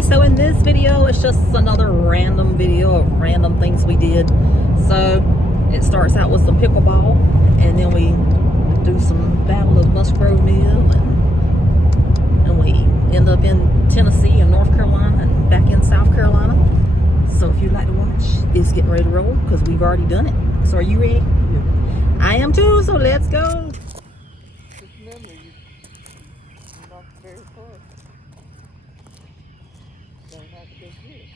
Hey, so in this video, it's just another random video of random things we did. So it starts out with some pickleball, and then we do some Battle of Musgrove Mill, and we end up in Tennessee and North Carolina and back in South Carolina. So if you'd like to watch, it's getting ready to roll because we've already done it. So are you ready? Yeah. I am too, so let's go. Just remember, you're not very far. Don't have to go get it.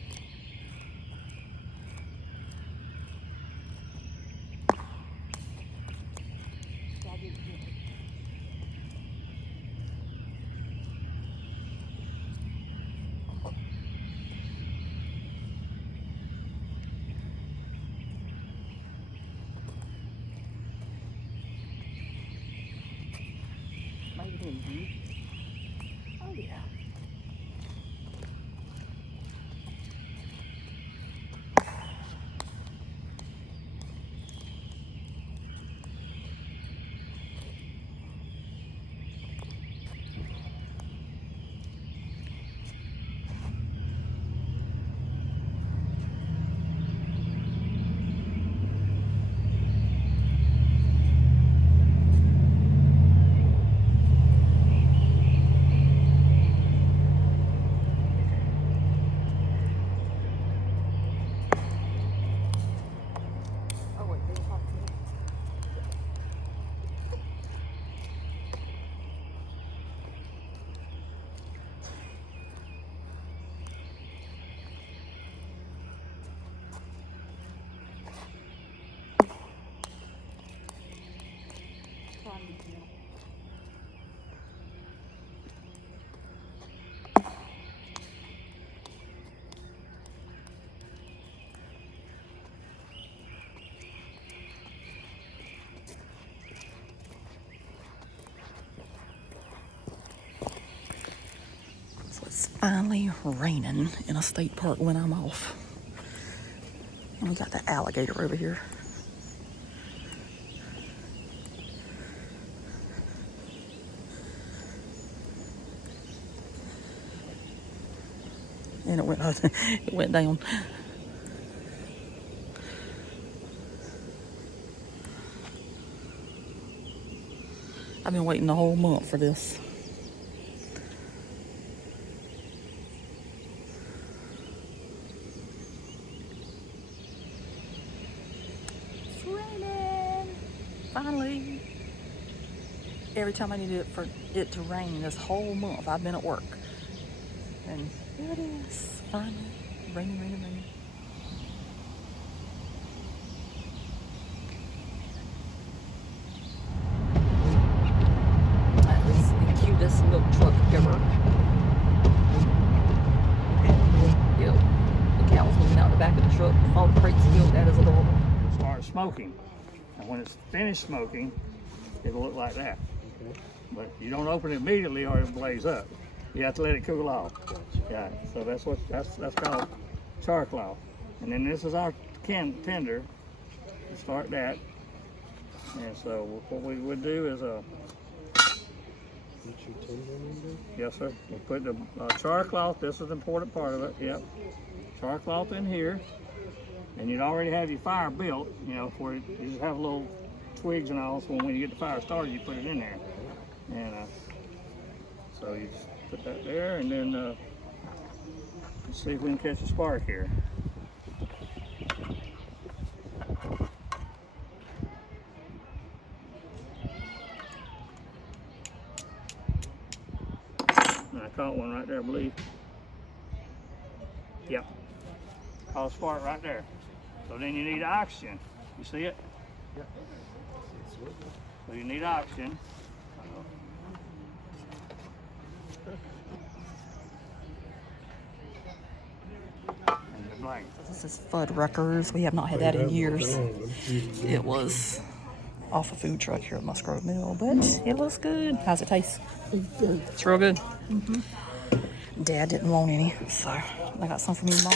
I'll get it. Maybe it is you. Oh yeah. Oh wait, there's hot tea. So it's finally raining in a state park when I'm off. And we got the alligator over here. And it went down. I've been waiting the whole month for this. It's raining. Finally. Every time I needed for it to rain this whole month, I've been at work. And here it is. Finally. Raining, raining, raining. That is the cutest milk truck ever. Yep. The cows moving out the back of the truck, all the crates of milk. That is adorable. Start smoking, and when it's finished smoking, it'll look like that. But you don't open it immediately or it'll blaze up. You have to let it cool off. Yeah, so that's called char cloth. And then this is our tender. We start that. And so what we would do is yes sir. We'll put the char cloth. This is the important part of it. Yep. Char cloth in here. And you'd already have your fire built, you know, for you just have little twigs and all, so when you get the fire started, you put it in there. And so you just put that there, and then let's see if we can catch a spark here. And I caught one right there, I believe. Yep. Caught a spark right there. So then you need oxygen. You see it? Yep. So you need oxygen. And the blank. This is Fuddruckers. We have not had that in years. It was off a food truck here at Musgrove Mill, but it looks good. How's it taste? It's real good. Dad didn't want any, so I got some for me and Mom.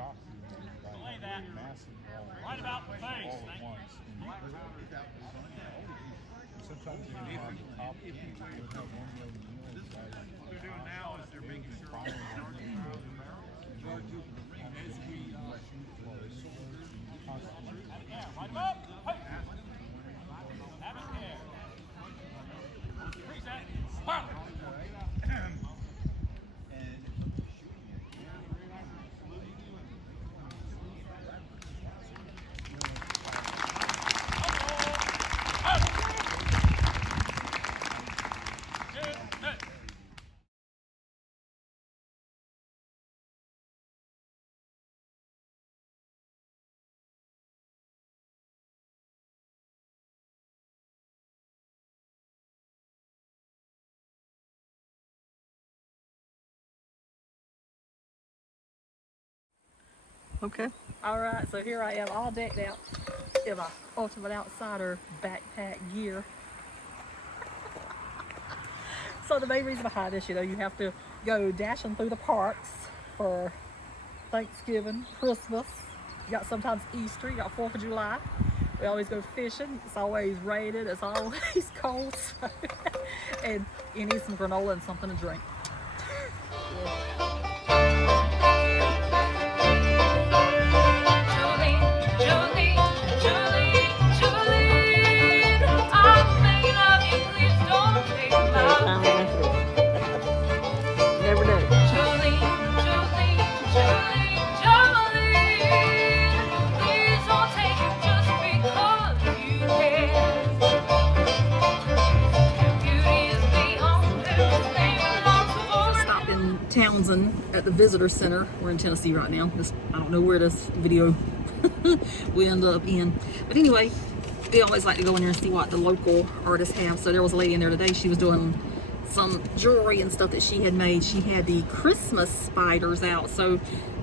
shock you by massive all at once. And sometimes they have the top of it, they'll have one row meals right. What they're doing now is they're making sure all the Okay. All right, so here I am all decked out in my Ultimate Outsider backpack gear. So the main reason behind this, you know, you have to go dashing through the parks for Thanksgiving, Christmas. You got sometimes Easter, you got 4th of July. We always go fishing. It's always raining, it's always cold. So and you need some granola and something to drink. Townsend at the visitor center. We're in Tennessee right now. I don't know where this video we end up in, but anyway, we always like to go in there and see what the local artists have. So there was a lady in there today. She was doing some jewelry and stuff that she had made. She had the Christmas spiders out. So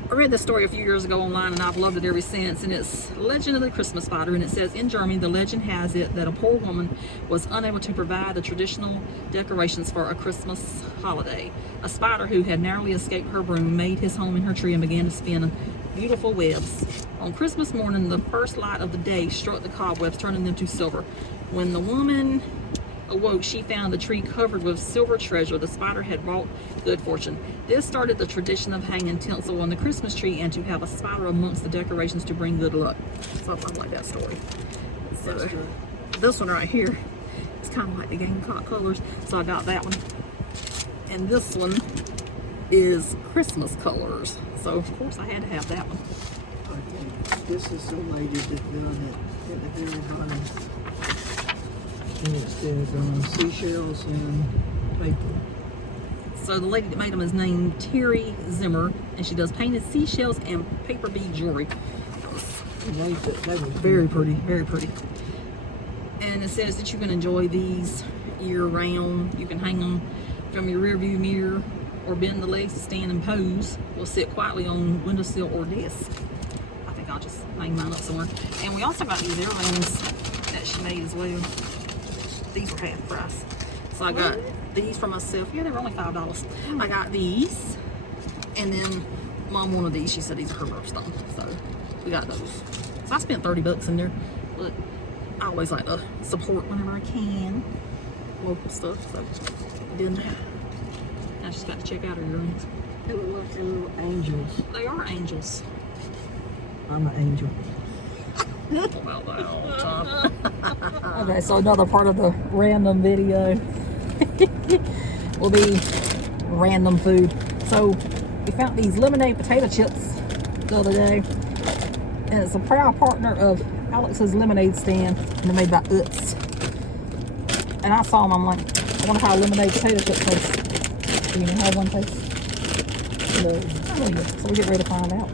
I read this story a few years ago online, and I've loved it ever since. And it's Legend of the Christmas Spider. And it says, in Germany, the legend has it that a poor woman was unable to provide the traditional decorations for a Christmas holiday. A spider who had narrowly escaped her broom made his home in her tree and began to spin beautiful webs. On Christmas morning, the first light of the day struck the cobwebs, turning them to silver. When the woman awoke, she found the tree covered with silver treasure. The spider had wrought good fortune. This started the tradition of hanging tinsel on the Christmas tree and to have a spider amongst the decorations to bring good luck. So I like that story. So this one right here is kind of like the Gamecock colors, so I got that one. And this one is Christmas colors, so of course I had to have that one. I think this is the lady that done it at the very bottom. And it says seashells and paper. So the lady that made them is named Terry Zimmer, and she does painted seashells and paper bead jewelry. They was Very pretty, very pretty. And it says that you can enjoy these year round. You can hang them from your rear view mirror or bend the legs to stand and pose. Or sit quietly on windowsill or desk. I think I'll just hang mine up somewhere. And we also got these earrings that she made as well. These were half price. So I got these for myself. Yeah, they were only $5. I got these. And then Mom wanted these. She said these are her birthstone. So we got those. So I spent 30 bucks in there. But I always like to support whenever I can. Local stuff. So I did that. I just got to check out her earrings. They look like they're little angels. They are angels. I'm an angel. About that all the time. Okay, so another part of the random video will be random food. So we found these lemonade potato chips the other day, and it's a proud partner of Alex's lemonade stand, and they're made by Utz. And I saw them, I'm like, I wonder how a lemonade potato chip tastes. Do you know how one tastes? So we get ready to find out.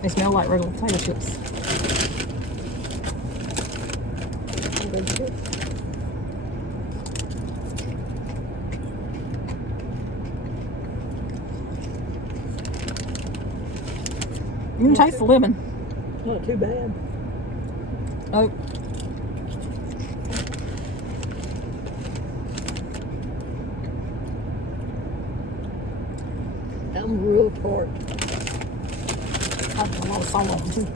They smell like regular potato chips. You can taste the lemon. Not too bad. Oh. I'm real tart. I put a lot of salt on them too.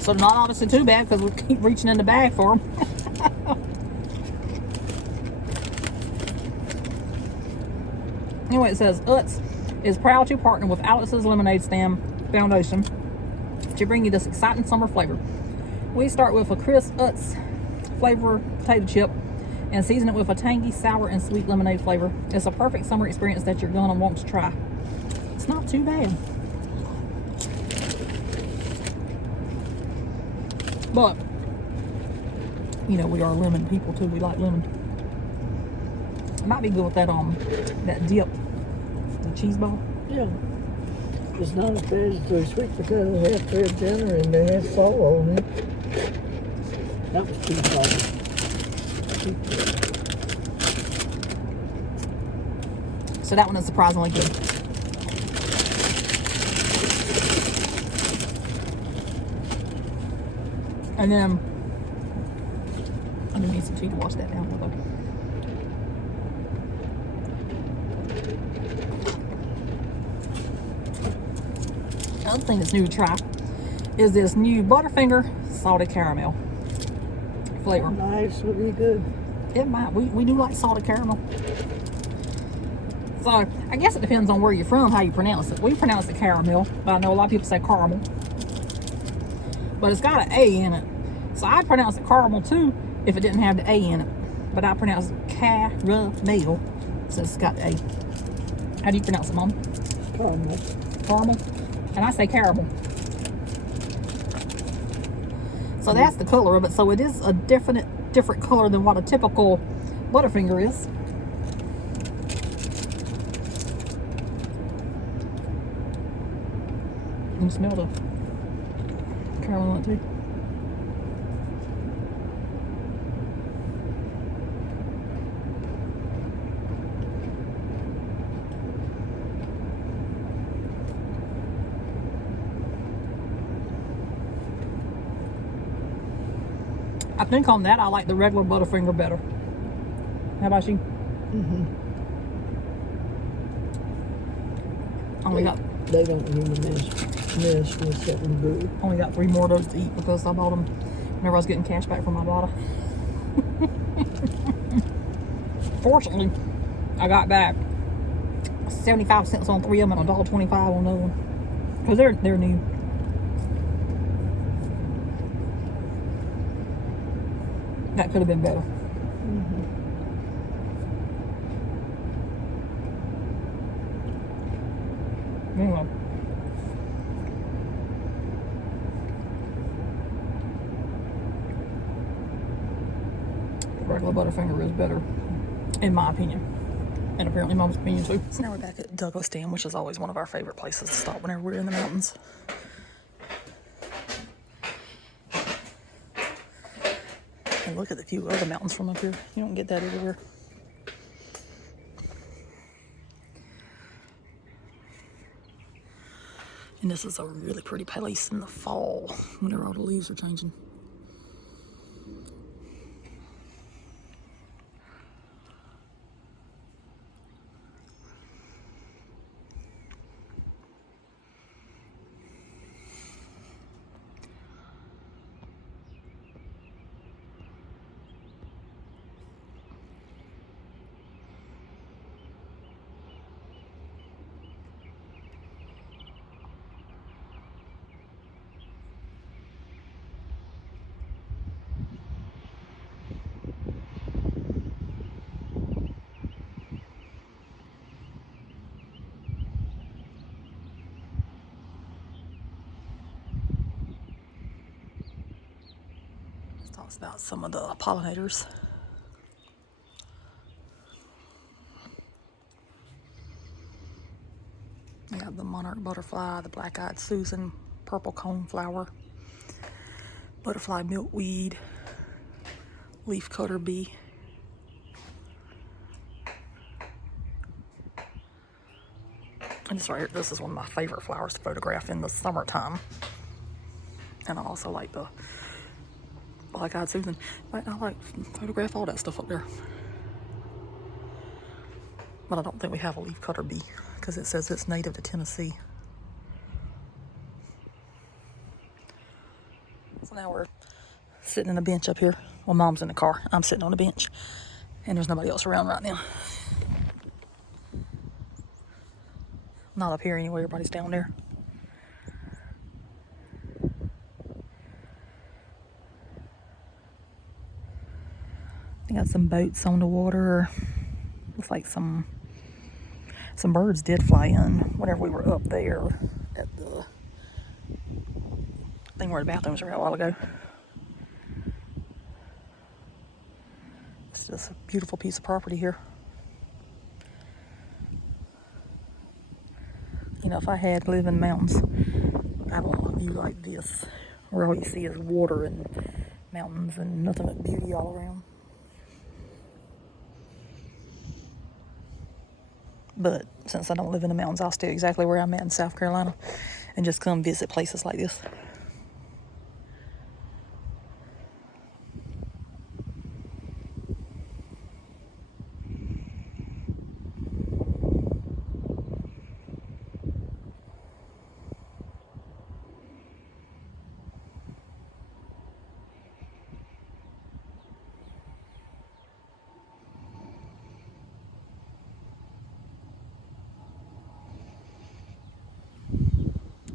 So not obviously too bad because we keep reaching in the bag for them. Anyway, it says Utz is proud to partner with Alex's Lemonade Stand Foundation to bring you this exciting summer flavor. We start with a crisp Utz flavor potato chip and season it with a tangy, sour, and sweet lemonade flavor. It's a perfect summer experience that you're gonna want to try. It's not too bad. But, you know, we are lemon people too. We like lemon. It might be good with that that dip, the cheese ball. Yeah. It's not as bad as the sweet potato half fed dinner and they had salt on it. That was too spicy. So that one is surprisingly good. And then I'm gonna need some tea to wash that down with. Another thing that's new to try is this new Butterfinger salted caramel flavor. Nice, would be good. It might. We do like salted caramel. So I guess it depends on where you're from, how you pronounce it. We pronounce it caramel, but I know a lot of people say caramel. But it's got an A in it. So I'd pronounce it caramel too if it didn't have the A in it. But I pronounce it caramel since it's got the A. How do you pronounce it, Mom? Caramel. Caramel? And I say caramel. So that's the color of it. So it is a different color than what a typical Butterfinger is. You can smell the caramel in it too. I think on that I like the regular Butterfinger better. How about you? Only got They don't even mess with something good. only got 3 more of those to eat because I bought them whenever I was getting cash back from my bottle. Fortunately, I got back 75 cents on 3 of them and $1.25 on another one because they're new. That could have been better. Anyway. The regular Butterfinger is better, in my opinion. And apparently Mom's opinion too. So now we're back at Douglas Dam, which is always one of our favorite places to stop whenever we're in the mountains. And look at the few other mountains from up here. You don't get that everywhere. And this is a really pretty place in the fall, whenever all the leaves are changing. Talks about some of the pollinators. We got the monarch butterfly, the black-eyed Susan, purple coneflower, butterfly milkweed, leafcutter bee. And this right here, this is one of my favorite flowers to photograph in the summertime. And I also like the black-eyed Susan. I like photograph all that stuff up there. But I don't think we have a leafcutter bee because it says it's native to Tennessee. So now we're sitting on a bench up here. Well, Mom's in the car. I'm sitting on a bench. And there's nobody else around right now. Not up here anyway. Everybody's down there. They got some boats on the water. Looks like some birds did fly in whenever we were up there at the thing where the bathrooms were a while ago. It's just a beautiful piece of property here. You know, if I had lived in the mountains, I'd want a view like this, where all you see is water and mountains and nothing but beauty all around. But since I don't live in the mountains, I'll stay exactly where I'm at in South Carolina and just come visit places like this.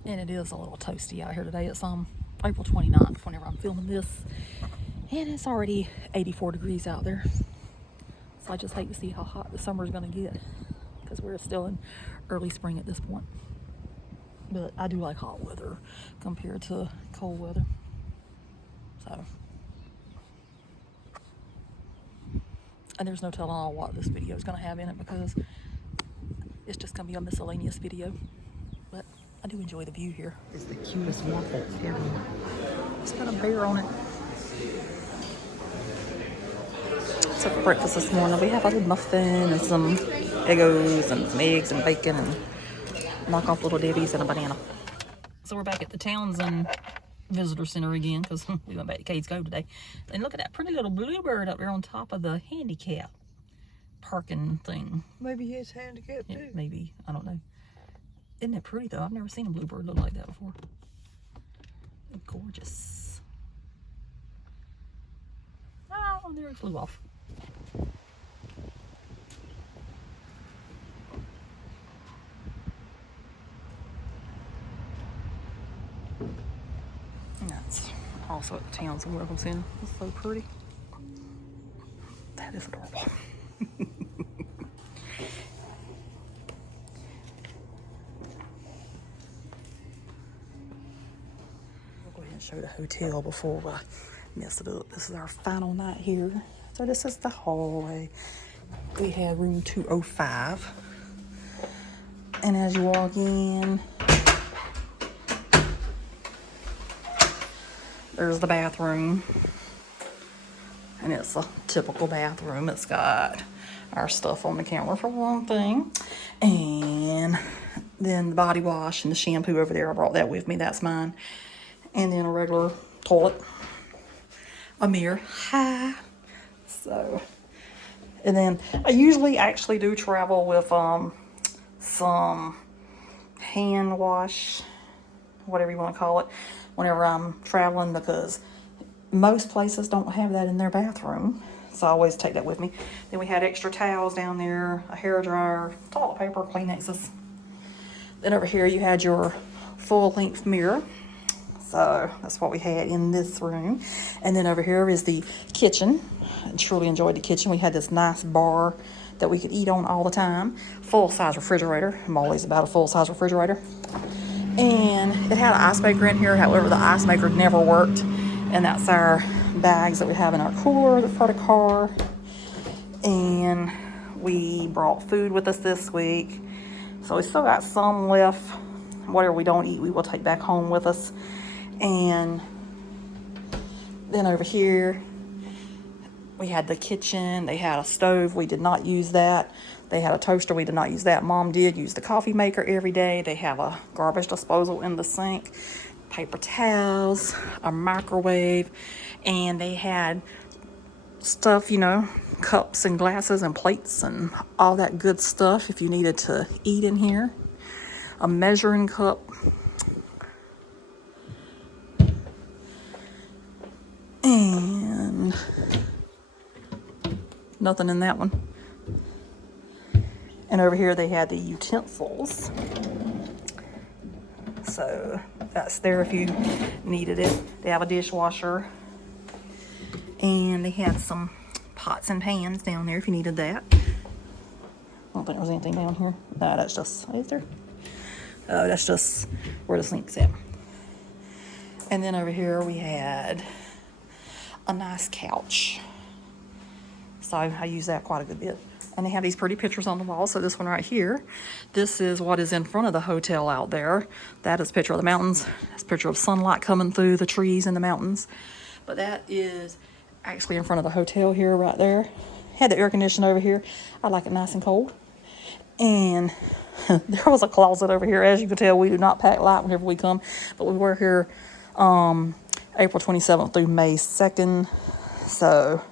And it is a little toasty out here today. It's April 29th whenever I'm filming this. And it's already 84 degrees out there. So I just hate to see how hot the summer's gonna get, because we're still in early spring at this point. But I do like hot weather compared to cold weather. So. And there's no telling all what this video is gonna have in it, because it's just gonna be a miscellaneous video. But I do enjoy the view here. It's the cutest waffle ever. It's got a bear on it. So for breakfast this morning, we have a little muffin and some Eggos and some eggs and bacon and knockoff Little Debbie's and a banana. So we're back at the Townsend Visitor Center again, because we went back to Cades Cove today. And look at that pretty little bluebird up there on top of the handicap parking thing. Maybe he's handicapped too. Yeah, maybe. I don't know. Isn't it pretty though? I've never seen a bluebird look like that before. Gorgeous. Oh, there it flew off. And that's also at the Townsend Welcome Center. It's so pretty. That is adorable. Show the hotel before I mess it up. This is our final night here. So this is the hallway. We have room 205. And as you walk in, there's the bathroom. And it's a typical bathroom. It's got our stuff on the counter for one thing. And then the body wash and the shampoo over there. I brought that with me. That's mine. And then a regular toilet, a mirror, so, and then I usually actually do travel with some hand wash, whatever you want to call it, whenever I'm traveling, because most places don't have that in their bathroom, so I always take that with me. Then we had extra towels down there, a hair dryer, toilet paper, Kleenexes. Then over here you had your full-length mirror. So that's what we had in this room. And then over here is the kitchen. I truly enjoyed the kitchen. We had this nice bar that we could eat on all the time. Full-size refrigerator. I'm always about a full-size refrigerator. And it had an ice maker in here. However, the ice maker never worked. And that's our bags that we have in our cooler for the car. And we brought food with us this week. So we still got some left. Whatever we don't eat, we will take back home with us. And then over here we had the kitchen. They had a stove. We did not use that. They had a toaster. We did not use that. Mom did use the coffee maker every day. They have a garbage disposal in the sink, paper towels, a microwave, and they had stuff, you know, cups and glasses and plates and all that good stuff if you needed to eat in here. A measuring cup. And nothing in that one. And over here they had the utensils. So that's there if you needed it. They have a dishwasher. And they had some pots and pans down there if you needed that. I don't think there was anything down here. No, that's just, is there? Oh, that's just where the sink's at. And then over here we had a nice couch. So I use that quite a good bit. And they have these pretty pictures on the wall. So this one right here, this is what is in front of the hotel out there. That is a picture of the mountains. That's a picture of sunlight coming through the trees in the mountains. But that is actually in front of the hotel here, right there. Had the air conditioner over here. I like it nice and cold. And there was a closet over here. As you can tell, we do not pack light whenever we come. But we were here April 27th through May 2nd. So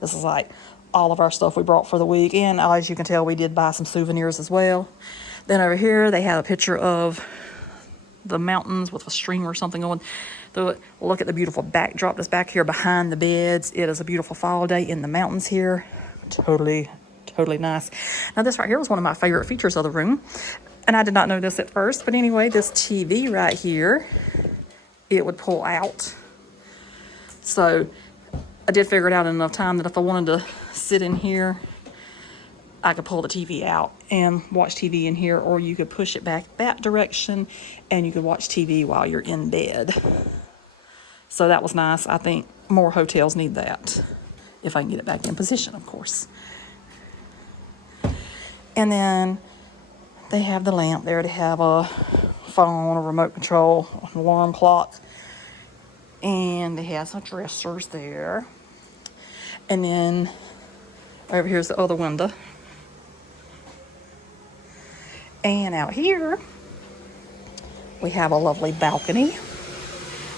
this is like all of our stuff we brought for the week. And as you can tell, we did buy some souvenirs as well. Then over here, they had a picture of the mountains with a stream or something going through it. Look at the beautiful backdrop that's back here behind the beds. It is a beautiful fall day in the mountains here. Totally nice. Now this right here was one of my favorite features of the room. And I did not know this at first. But anyway, this TV right here, it would pull out. So I did figure it out in enough time that if I wanted to sit in here, I could pull the TV out and watch TV in here, or you could push it back that direction and you could watch TV while you're in bed. So that was nice. I think more hotels need that, if I can get it back in position, of course. And then they have the lamp there. They have a phone, a remote control, an alarm clock, and they have some dressers there. And then over here's the other window. And out here, we have a lovely balcony.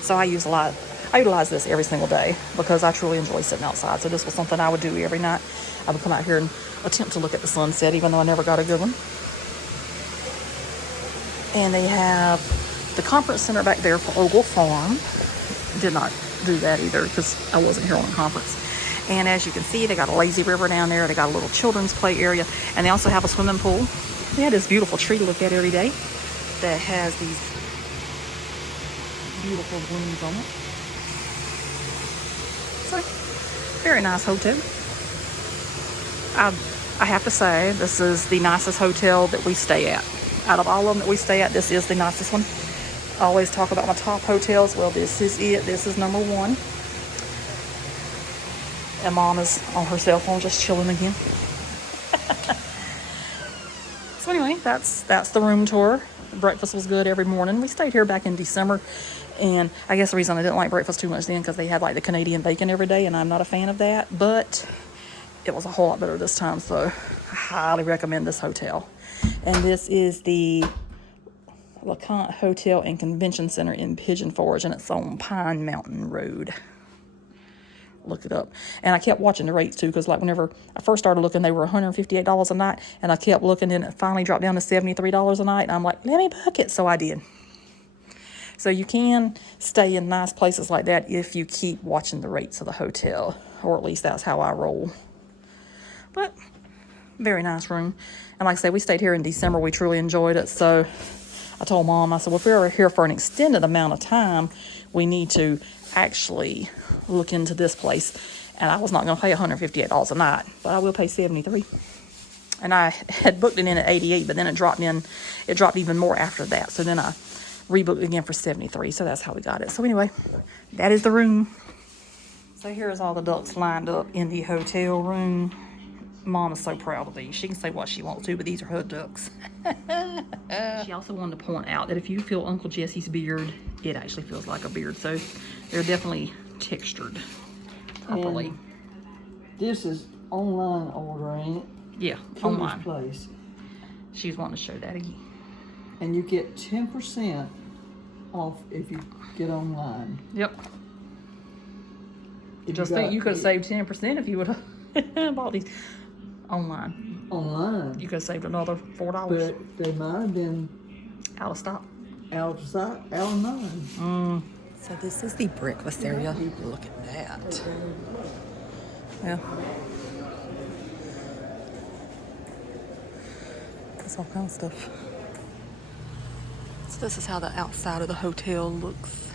So I utilize this every single day because I truly enjoy sitting outside. So this was something I would do every night. I would come out here and attempt to look at the sunset, even though I never got a good one. And they have the conference center back there for Ogle Farm. Did not do that either because I wasn't here on the conference. And as you can see, they got a lazy river down there. They got a little children's play area. And they also have a swimming pool. They had this beautiful tree to look at every day that has these beautiful blooms on it. So, very nice hotel. I have to say, this is the nicest hotel that we stay at. Out of all of them that we stay at, this is the nicest one. I always talk about my top hotels. Well, this is it. This is number one. And Mom is on her cell phone just chilling again. So anyway, that's the room tour. Breakfast was good every morning. We stayed here back in December. And I guess the reason I didn't like breakfast too much then because they had like the Canadian bacon every day. And I'm not a fan of that. But it was a whole lot better this time. So I highly recommend this hotel. And this is the LeConte Hotel and Convention Center in Pigeon Forge. And it's on Pine Mountain Road. Look it up. And I kept watching the rates too, because like whenever I first started looking, they were $158 a night, and I kept looking, and it finally dropped down to $73 a night, and I'm like, let me book it. So I did. So you can stay in nice places like that if you keep watching the rates of the hotel, or at least that's how I roll. But very nice room. And like I say, we stayed here in December. We truly enjoyed it. So I told Mom, I said, well, if we're here for an extended amount of time, we need to actually look into this place. And I was not going to pay $158 a night, but I will pay $73. And I had booked it in at $88, but then it dropped even more after that. So then I rebooked again for $73. So that's how we got it. So anyway, that is the room. So here's all the ducks lined up in the hotel room. Mom is so proud of these. She can say what she wants to, but these are her ducks. She also wanted to point out that if you feel Uncle Jesse's beard, it actually feels like a beard. So they're definitely textured properly. And this is online ordering. Yeah, From online. this place. She's wanting to show that again. And you get 10% off if you get online. Yep. Just think you could have saved 10% if you would have bought these online. online, You could have saved another $4 but they might have been out of stock. out of mine. So this is the breakfast area. Look at that. Yeah. That's all kinds of stuff. So this is how the outside of the hotel looks.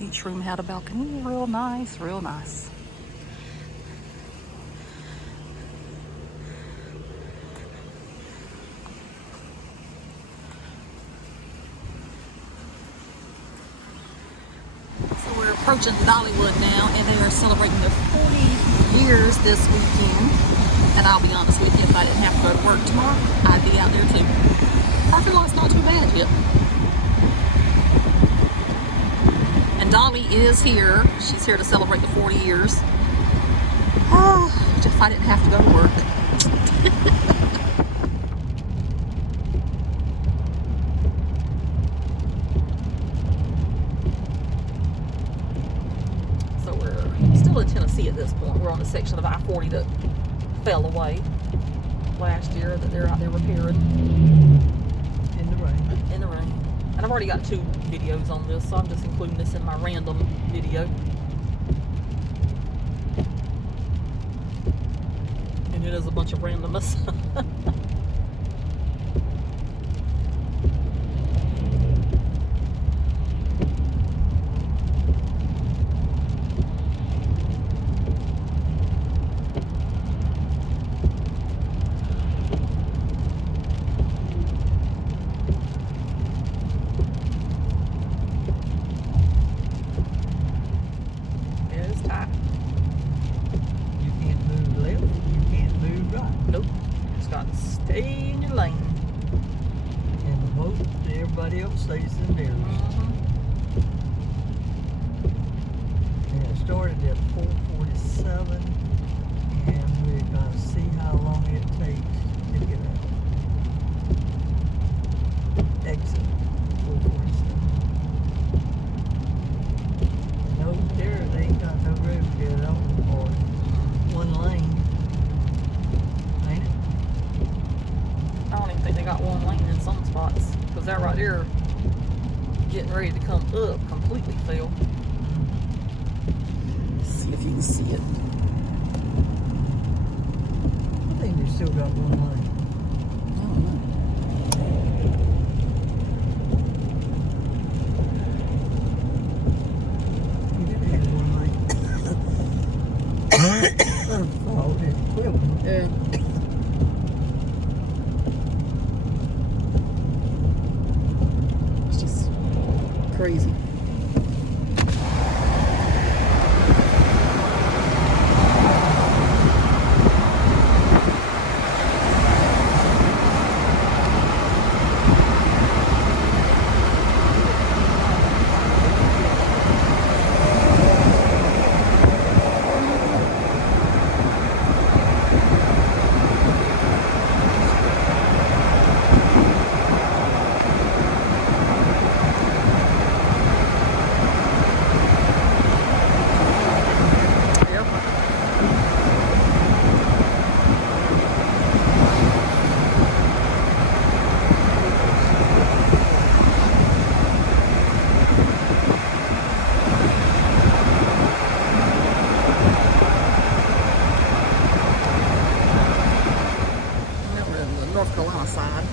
Each room had a balcony. Real nice, real nice. So we're approaching Dollywood now, and they are celebrating their 40 years this weekend. And I'll be honest with you, if I didn't have to go to work tomorrow, I'd be out there too. Parking lot's not too bad yet. And Dolly is here. She's here to celebrate the 40 years. Oh, if I didn't have to go to work. So we're still in Tennessee at this point. We're on the section of I-40 that fell away last year that they're out there repairing In the rain. in the rain. And I've already got 2 videos on this, so I'm just including this in my random video. And it is a bunch of randomness. It is tight. You can't move left, you can't move right. Nope. Just got to stay in your lane. And the boat, everybody else stays in theirs. And it started at 4:47, and we're gonna see how long it takes to get an exit. 4:47. And over there, they ain't got no road to get on, or one lane. Ain't it? I don't even think they got one lane in some spots. Because that right there, getting ready to come up, completely fell. See if you can see it. I think they still got one lane. I don't know. We did have one lane. Oh, it's equivalent. It's just crazy. North Carolina side.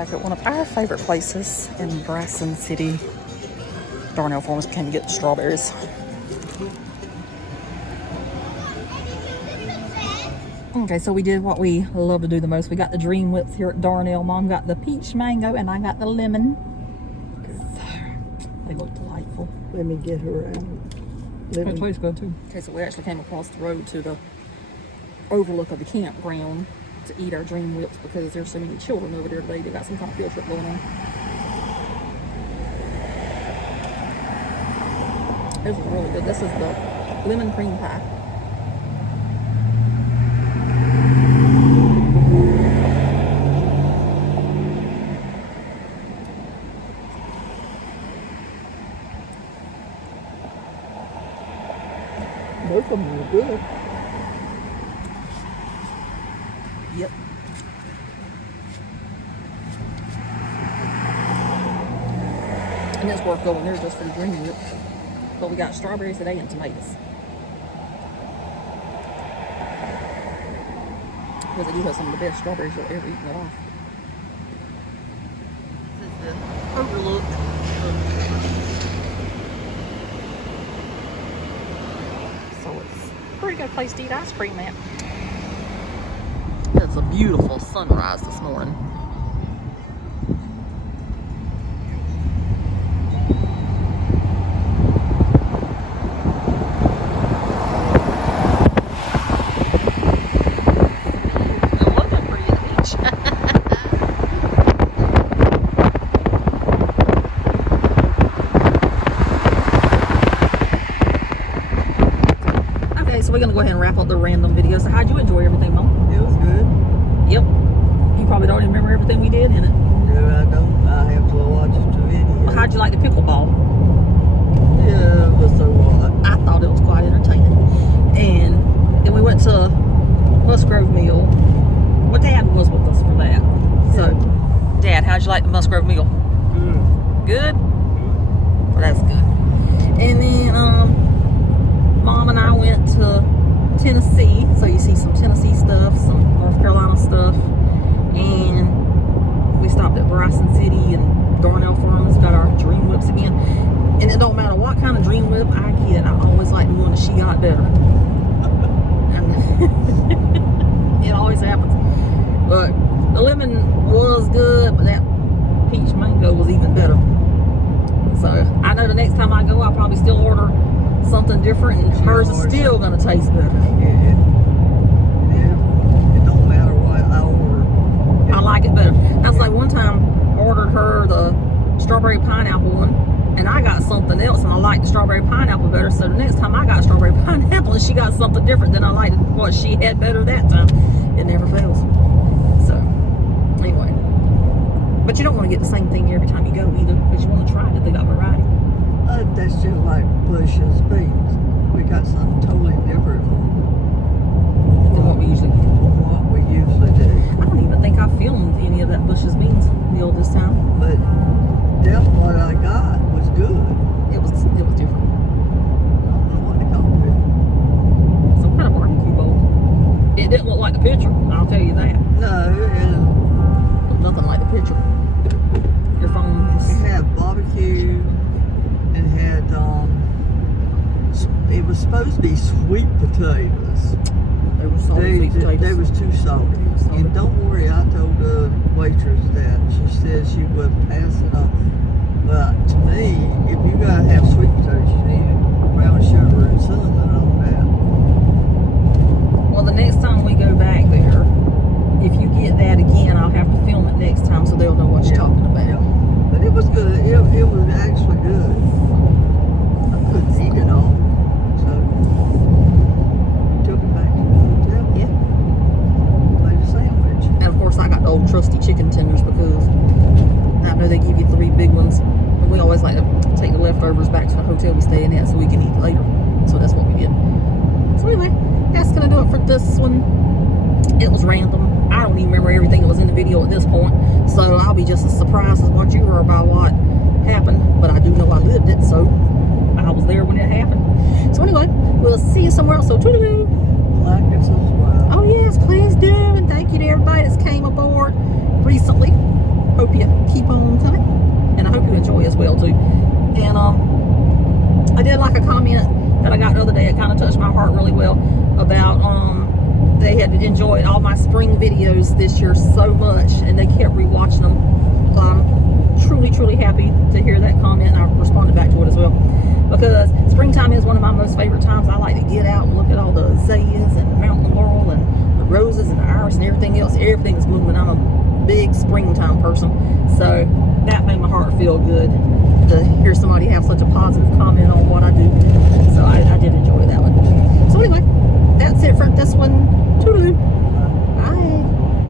back at one of our favorite places in Bryson City. Darnell Farms came to get the strawberries. Okay, so we did what we love to do the most. We got the Dream Whips here at Darnell. Mom got the peach mango and I got the lemon. They look delightful. Let me get her out. It tastes good too. Okay, so we actually came across the road to the overlook of the campground to eat our Dream Whips because there's so many children over there today. They got some kind of field trip going on. This is really good. This is the lemon cream pie. Both of them are good. Yep. And it's worth going there just for the Dream Whip. But we got strawberries today and tomatoes. Because they do have some of the best strawberries you'll ever eat in your life. This is the overlook. So it's a pretty good place to eat ice cream at. It's a beautiful sunrise this morning. So we're gonna go ahead and wrap up the random video. So how'd you enjoy everything, Mom? It was good. Yep. You probably don't even remember everything we did in it. No, I don't. I have to watch the video. How'd you like the pickleball? Yeah, it was a lot. I thought it was quite entertaining. And then we went to Musgrove Mill. Well, Dad was with us for that. So, Dad, how'd you like the Musgrove Mill? Good? Well, that's good. And then, Mom and I went to Tennessee, so you see some Tennessee stuff, some North Carolina stuff, and we stopped at Bryson City and Darnell Farms, got our Dream Whips again. And it don't matter what kind of Dream Whip I get, I always like the one that she got better. And it always happens. But the lemon was good, but that peach mango was even better. So I know the next time I go, I'll probably still order something different, and hers is still gonna taste better. Yeah. It don't matter what I order. I like it better. That's like one time I ordered her the strawberry pineapple one, and I got something else, and I liked the strawberry pineapple better. So the next time I got strawberry pineapple, and she got something different, then I liked what she had better that time. It never fails. So anyway, but you don't want to get the same thing every time you go either, because you want to try it if they got variety. That's just like Bush's beans. We got something totally different Than what we usually get. from what we usually do. I don't even think I filmed any of that Bush's beans meal this time. But that's what I got was good. It was different. I don't know what to call it. Some kind of barbecue bowl. It didn't look like the picture, I'll tell you that. No, Looked nothing like the picture. Your phone it is... had barbecue. It had it was supposed to be sweet potatoes. They were salty sweet They potatoes. was too salty. Salty. And don't worry, I told the waitress that. She said she would pass it on. But to me, if you gotta have sweet potatoes, you need brown sugar and cinnamon on that. Well, the next time we go back there, if you get that again, I'll have to film it next time so they'll know what you're talking about. Yeah. But it was good. It was actually good. I couldn't eat it all. So took it back to the hotel. Yeah. Made a sandwich. And of course, I got the old trusty chicken tenders because I know they give you 3 big ones. And we always like to take the leftovers back to the hotel we stay in at so we can eat later. So that's what we did. So anyway, that's gonna do it for this one. It was random. I don't even remember everything that was in the video at this point. So I'll be just as surprised as what you were about what happened. But I do know I lived it, so I was there when it happened. So anyway, we'll see you somewhere else. So toodaloo. Like and subscribe. Oh yes, please do. And thank you to everybody that's came aboard recently. hope you keep on coming, and I hope you enjoy as well too. And I did like a comment that I got the other day. It kind of touched my heart really well about they had enjoyed all my spring videos this year so much, and they kept rewatching them. Truly happy to hear that comment, and I responded back to it as well, because springtime is one of my most favorite times. I like to get out and look at all the azaleas and the mountain laurel and the roses and the iris and everything else. Everything's blooming. I'm a big springtime person, so that made my heart feel good to hear somebody have such a positive comment on what I do. So I did enjoy that one.